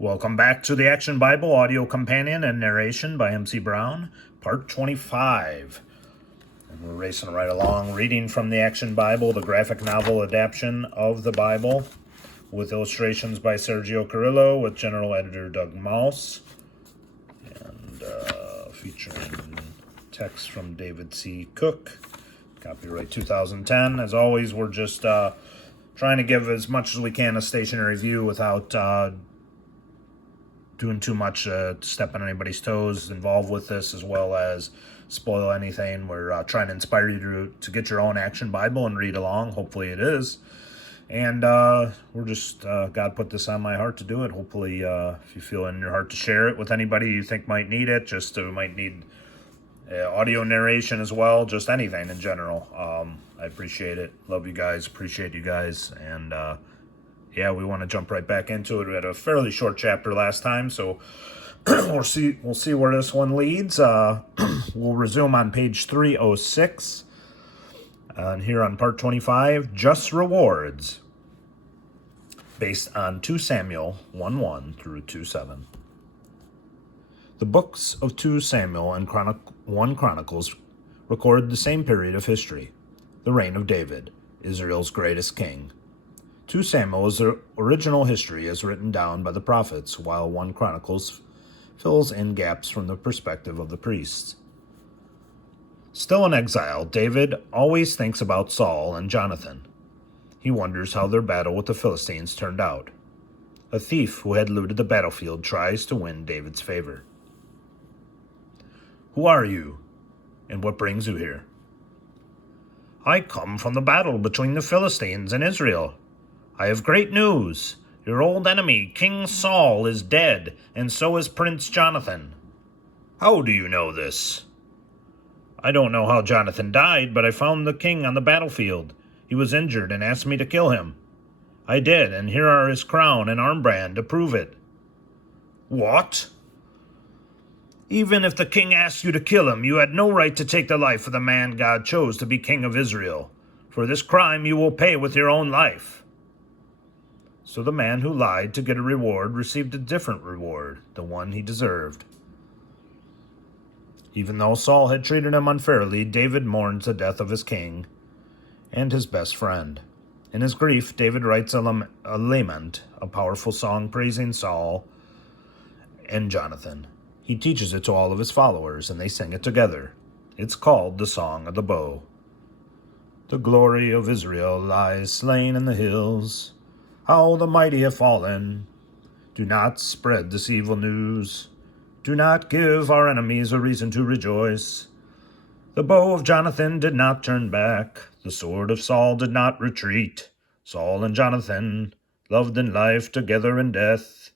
Welcome back to the Action Bible Audio Companion and Narration by MC Brown, Part 25. And we're racing right along, reading from the Action Bible, the graphic novel adaptation of the Bible, with illustrations by Sergio Carrillo, with General Editor Doug Mouse, and featuring text from David C. Cook, copyright 2010. As always, we're just trying to give as much as we can a stationary view without doing too much to step on anybody's toes involved with this, as well as spoil anything. We're trying to inspire you to get your own Action Bible and read along. Hopefully it is. And we're just, God put this on my heart to do it. Hopefully, if you feel in your heart to share it with anybody you think might need it, just might need audio narration as well, just anything in general. I appreciate it. Love you guys. Appreciate you guys. And yeah, we want to jump right back into it. We had a fairly short chapter last time, so we'll see where this one leads. We'll resume on page 306. And here on part 25, Just Rewards, based on 2 Samuel 1:1 through 2:7. The books of 2 Samuel and 1 Chronicles record the same period of history, the reign of David, Israel's greatest king. 2 Samuel is the original history as written down by the prophets, while 1 Chronicles fills in gaps from the perspective of the priests. Still in exile, David always thinks about Saul and Jonathan. He wonders how their battle with the Philistines turned out. A thief who had looted the battlefield tries to win David's favor. "Who are you, and what brings you here?" "I come from the battle between the Philistines and Israel. I have great news. Your old enemy, King Saul, is dead, and so is Prince Jonathan." "How do you know this?" "I don't know how Jonathan died, but I found the king on the battlefield. He was injured and asked me to kill him. I did, and here are his crown and armband to prove it." "What?" "Even if the king asked you to kill him, you had no right to take the life of the man God chose to be king of Israel. For this crime you will pay with your own life." So the man who lied to get a reward received a different reward, the one he deserved. Even though Saul had treated him unfairly, David mourns the death of his king and his best friend. In his grief, David writes a lament, a powerful song praising Saul and Jonathan. He teaches it to all of his followers, and they sing it together. It's called the Song of the Bow. "The glory of Israel lies slain in the hills. How the mighty have fallen. Do not spread this evil news. Do not give our enemies a reason to rejoice. The bow of Jonathan did not turn back. The sword of Saul did not retreat. Saul and Jonathan loved in life, together in death.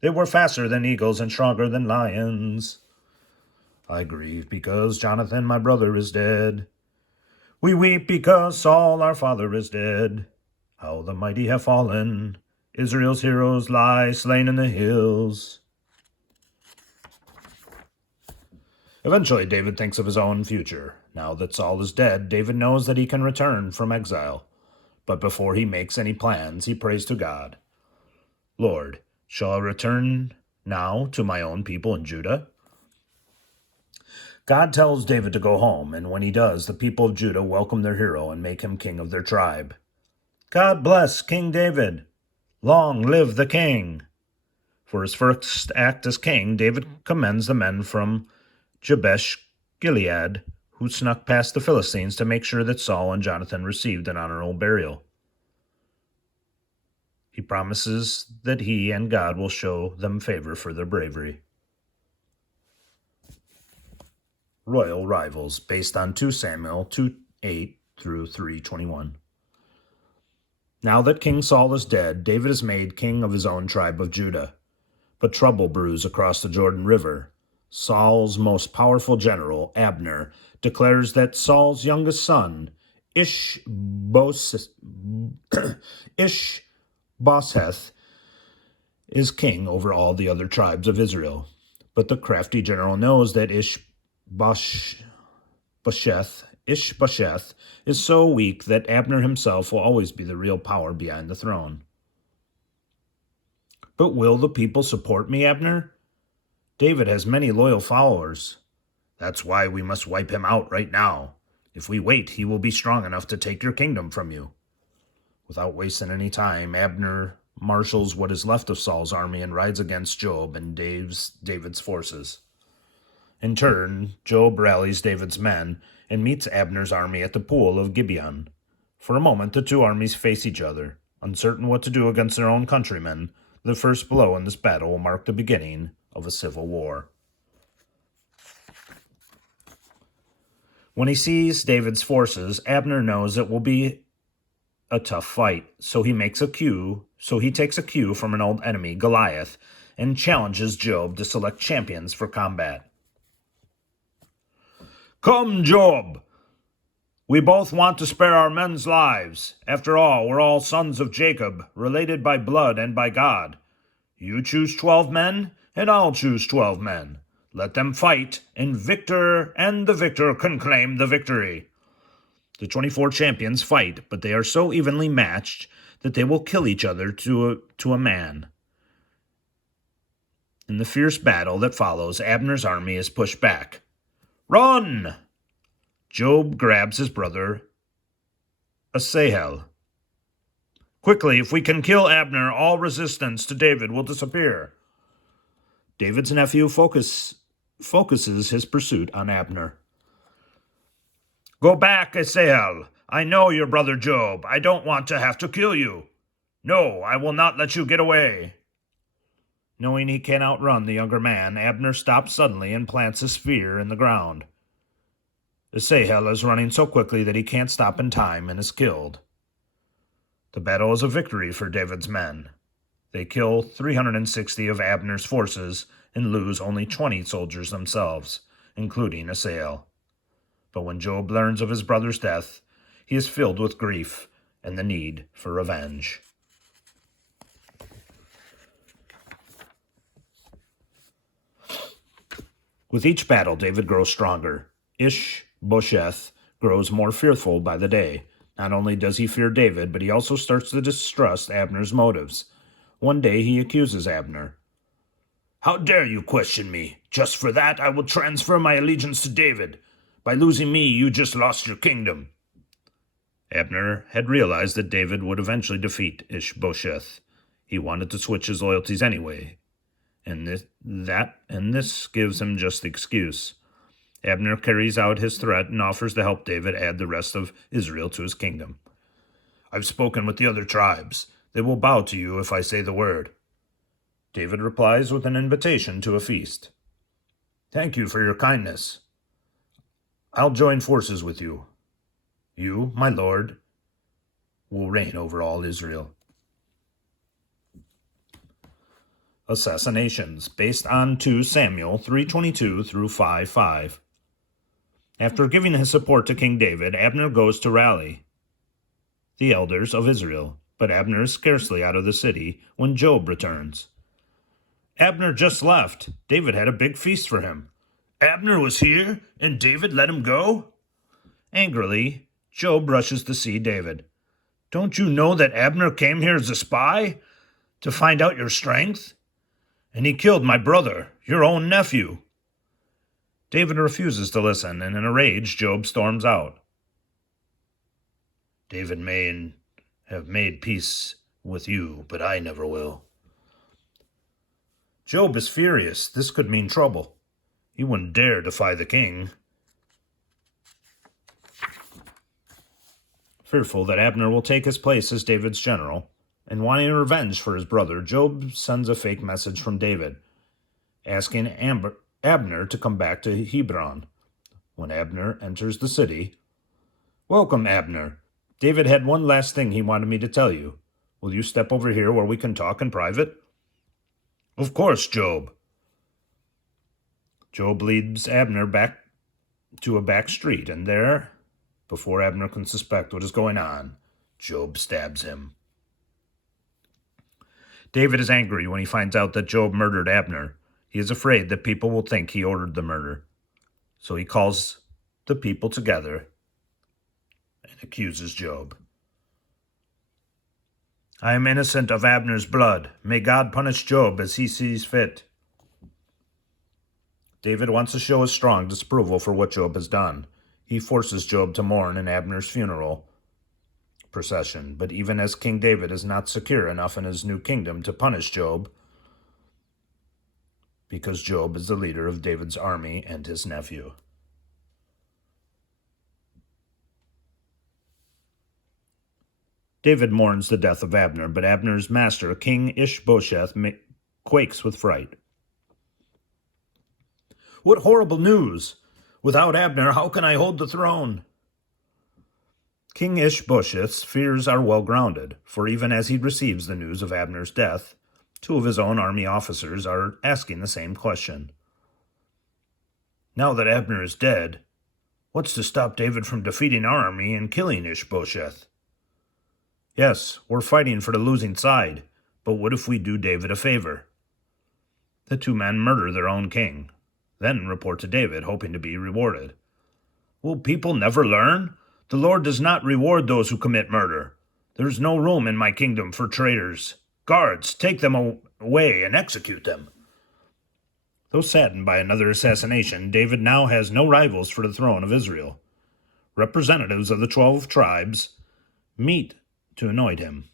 They were faster than eagles and stronger than lions. I grieve because Jonathan, my brother, is dead. We weep because Saul, our father, is dead. How the mighty have fallen. Israel's heroes lie slain in the hills." Eventually, David thinks of his own future. Now that Saul is dead, David knows that he can return from exile. But before he makes any plans, he prays to God. "Lord, shall I return now to my own people in Judah?" God tells David to go home, and when he does, the people of Judah welcome their hero and make him king of their tribe. "God bless King David. Long live the king." For his first act as king, David commends the men from Jabesh Gilead who snuck past the Philistines to make sure that Saul and Jonathan received an honorable burial. He promises that he and God will show them favor for their bravery. Royal Rivals, based on 2 Samuel 2:8 through 3:21. Now that King Saul is dead, David is made king of his own tribe of Judah. But trouble brews across the Jordan River. Saul's most powerful general, Abner, declares that Saul's youngest son, Ishbosheth, is king over all the other tribes of Israel. But the crafty general knows that Ishbosheth is so weak that Abner himself will always be the real power behind the throne. But will the people support me, Abner? David has many loyal followers. That's why we must wipe him out right now. If we wait, he will be strong enough to take your kingdom from you. Without wasting any time, Abner marshals what is left of Saul's army and rides against Joab and David's forces. In turn, Joab rallies David's men and meets Abner's army at the pool of Gibeon. For a moment, the two armies face each other. Uncertain what to do against their own countrymen, the first blow in this battle will mark the beginning of a civil war. When he sees David's forces, Abner knows it will be a tough fight, so he takes a cue from an old enemy, Goliath, and challenges Joab to select champions for combat. Come, Joab! We both want to spare our men's lives. After all, we're all sons of Jacob, related by blood and by God. You choose 12 men, and I'll choose 12 men. Let them fight, and the victor can claim the victory. The 24 champions fight, but they are so evenly matched that they will kill each other to a man. In the fierce battle that follows, Abner's army is pushed back. Run! Joab grabs his brother, Asahel. Quickly, if we can kill Abner, all resistance to David will disappear. David's nephew focuses his pursuit on Abner. Go back, Asahel. I know your brother Joab. I don't want to have to kill you. No, I will not let you get away. Knowing he can outrun the younger man, Abner stops suddenly and plants a spear in the ground. Asahel is running so quickly that he can't stop in time and is killed. The battle is a victory for David's men. They kill 360 of Abner's forces and lose only 20 soldiers themselves, including Asahel. But when Joab learns of his brother's death, he is filled with grief and the need for revenge. With each battle, David grows stronger. Ishbosheth grows more fearful by the day. Not only does he fear David, but he also starts to distrust Abner's motives. One day he accuses Abner. How dare you question me? Just for that, I will transfer my allegiance to David. By losing me, you just lost your kingdom. Abner had realized that David would eventually defeat Ishbosheth. He wanted to switch his loyalties anyway, and this gives him just the excuse. Abner carries out his threat and offers to help David add the rest of Israel to his kingdom. I've spoken with the other tribes. They will bow to you if I say the word. David replies with an invitation to a feast. Thank you for your kindness. I'll join forces with you. You, my lord, will reign over all Israel. Assassinations, based on 2 Samuel 3:22 through 5:5. After giving his support to King David, Abner goes to rally the elders of Israel, but Abner is scarcely out of the city when Joab returns. Abner just left. David had a big feast for him. Abner was here, and David let him go? Angrily, Joab rushes to see David. Don't you know that Abner came here as a spy? To find out your strength? And he killed my brother, your own nephew. David refuses to listen, and in a rage, Joab storms out. David may have made peace with you, but I never will. Joab is furious. This could mean trouble. He wouldn't dare defy the king. Fearful that Abner will take his place as David's general, and wanting revenge for his brother, Joab sends a fake message from David, asking Abner to come back to Hebron. When Abner enters the city, Welcome, Abner. David had one last thing he wanted me to tell you. Will you step over here where we can talk in private? Of course, Joab. Joab leads Abner back to a back street, and there, before Abner can suspect what is going on, Joab stabs him. David is angry when he finds out that Joab murdered Abner. He is afraid that people will think he ordered the murder. So he calls the people together and accuses Joab. I am innocent of Abner's blood. May God punish Job as he sees fit. David wants to show his strong disapproval for what Job has done. He forces Job to mourn in Abner's funeral procession, but even as King David is not secure enough in his new kingdom to punish Job, because Job is the leader of David's army and his nephew. David mourns the death of Abner, but Abner's master, King Ishbosheth, quakes with fright. What horrible news! Without Abner, how can I hold the throne? King Ishbosheth's fears are well grounded, for even as he receives the news of Abner's death, 2 of his own army officers are asking the same question. Now that Abner is dead, what's to stop David from defeating our army and killing Ishbosheth? Yes, we're fighting for the losing side, but what if we do David a favor? The 2 men murder their own king, then report to David, hoping to be rewarded. Will people never learn? The Lord does not reward those who commit murder. There's no room in my kingdom for traitors. Guards, take them away and execute them. Though saddened by another assassination, David now has no rivals for the throne of Israel. Representatives of the 12 tribes meet to anoint him.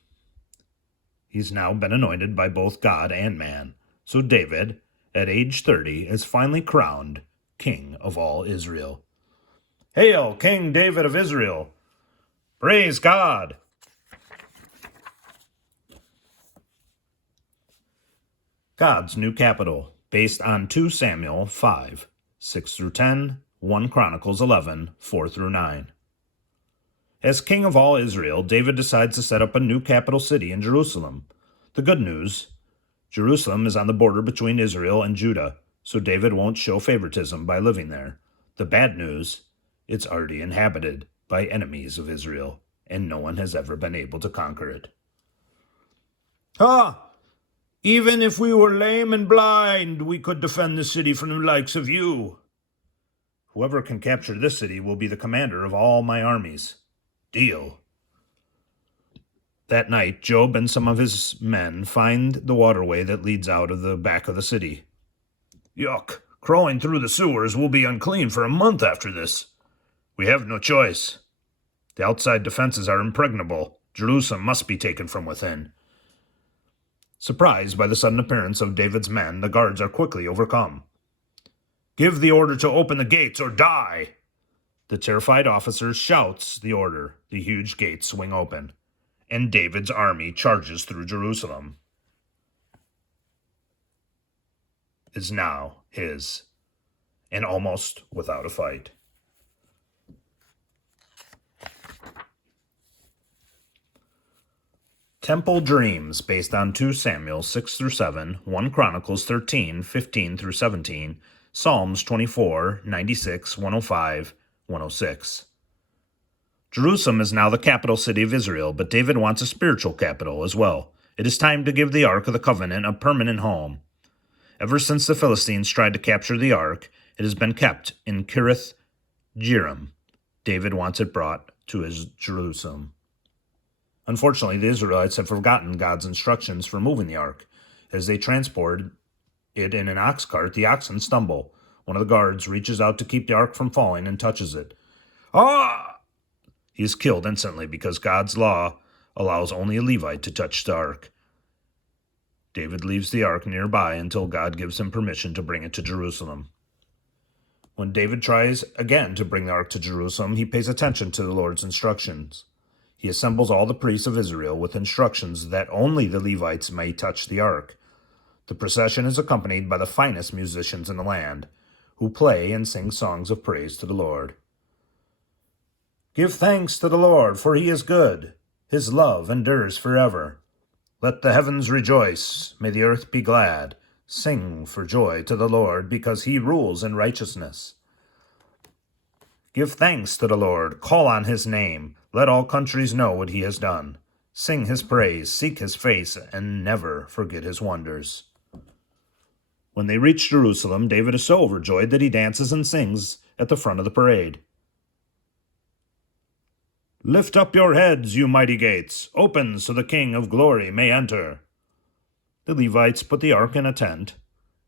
He's now been anointed by both God and man. So David, at age 30, is finally crowned king of all Israel. Hail, King David of Israel! Praise God! God's new capital, based on 2 Samuel 5, 6 through 10, 1 Chronicles 11, 4 through 9. As king of all Israel, David decides to set up a new capital city in Jerusalem. The good news: Jerusalem is on the border between Israel and Judah, so David won't show favoritism by living there. The bad news: it's already inhabited by enemies of Israel, and no one has ever been able to conquer it. Even if we were lame and blind, we could defend the city from the likes of you. Whoever can capture this city will be the commander of all my armies. Deal. That night, Job and some of his men find the waterway that leads out of the back of the city. Yuck! Crawling through the sewers will be unclean for a month after this. We have no choice. The outside defenses are impregnable. Jerusalem must be taken from within. Surprised by the sudden appearance of David's men, the guards are quickly overcome. Give the order to open the gates or die! The terrified officer shouts the order. The huge gates swing open, and David's army charges through Jerusalem. Is now his, and almost without a fight. Temple Dreams, based on 2 Samuel 6 through 7, 1 Chronicles 13, 15 through 17, Psalms 24, 96, 105, 106. Jerusalem is now the capital city of Israel, but David wants a spiritual capital as well. It is time to give the Ark of the Covenant a permanent home. Ever since the Philistines tried to capture the Ark, it has been kept in Kirith Jearim. David wants it brought to his Jerusalem. Unfortunately, the Israelites have forgotten God's instructions for moving the Ark. As they transport it in an ox cart, the oxen stumble. One of the guards reaches out to keep the Ark from falling and touches it. He is killed instantly because God's law allows only a Levite to touch the Ark. David leaves the Ark nearby until God gives him permission to bring it to Jerusalem. When David tries again to bring the Ark to Jerusalem, he pays attention to the Lord's instructions. He assembles all the priests of Israel with instructions that only the Levites may touch the Ark. The procession is accompanied by the finest musicians in the land, who play and sing songs of praise to the Lord. Give thanks to the Lord, for he is good. His love endures forever. Let the heavens rejoice. May the earth be glad. Sing for joy to the Lord, because he rules in righteousness. Give thanks to the Lord. Call on his name. Let all countries know what he has done. Sing his praise, seek his face, and never forget his wonders. When they reach Jerusalem, David is so overjoyed that he dances and sings at the front of the parade. Lift up your heads, you mighty gates, open so the King of glory may enter. The Levites put the ark in a tent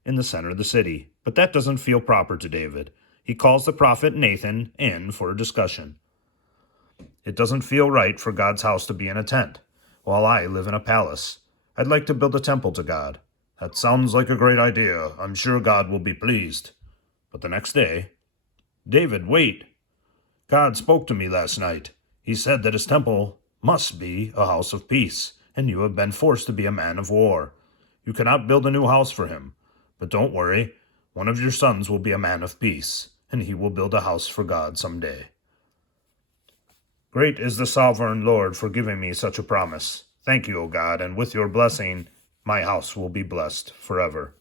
in the center of the city, but that doesn't feel proper to David. He calls the prophet Nathan in for a discussion. It doesn't feel right for God's house to be in a tent, while I live in a palace. I'd like to build a temple to God. That sounds like a great idea. I'm sure God will be pleased. But the next day, David, wait. God spoke to me last night. He said that his temple must be a house of peace, and you have been forced to be a man of war. You cannot build a new house for him. But don't worry, one of your sons will be a man of peace, and he will build a house for God someday. Great is the sovereign Lord for giving me such a promise. Thank you, O God, and with your blessing, my house will be blessed forever.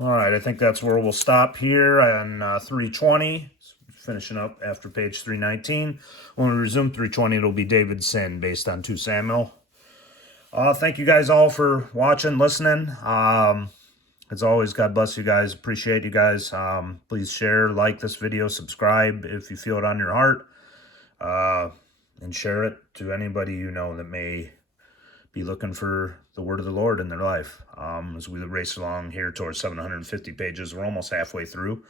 All right, I think that's where we'll stop here on 320, finishing up after page 319. When we resume 320, it'll be David's sin based on 2 Samuel. Thank you guys all for watching, listening. As always, God bless you guys. Appreciate you guys. Please share, like this video, subscribe if you feel it on your heart, and share it to anybody you know that may be looking for the word of the Lord in their life. As we race along here towards 750 pages, we're almost halfway through.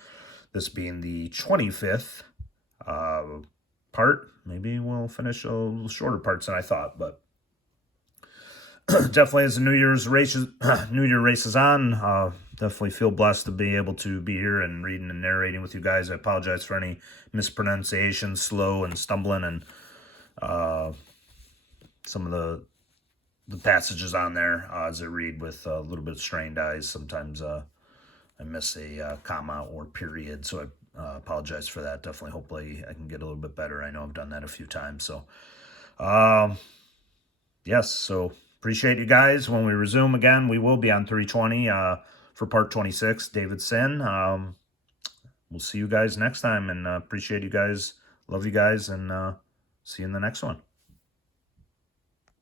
This being the 25th part. Maybe we'll finish a little shorter parts than I thought, but definitely as the New Year races on, definitely feel blessed to be able to be here and reading and narrating with you guys. I apologize for any mispronunciation, slow and stumbling, and some of the passages on there as I read with a little bit of strained eyes. Sometimes I miss a comma or period, so I apologize for that. Definitely, hopefully I can get a little bit better. I know I've done that a few times. So, yes, so appreciate you guys. When we resume again, we will be on 320 for part 26, David's Sin. We'll see you guys next time, and appreciate you guys. Love you guys, and see you in the next one.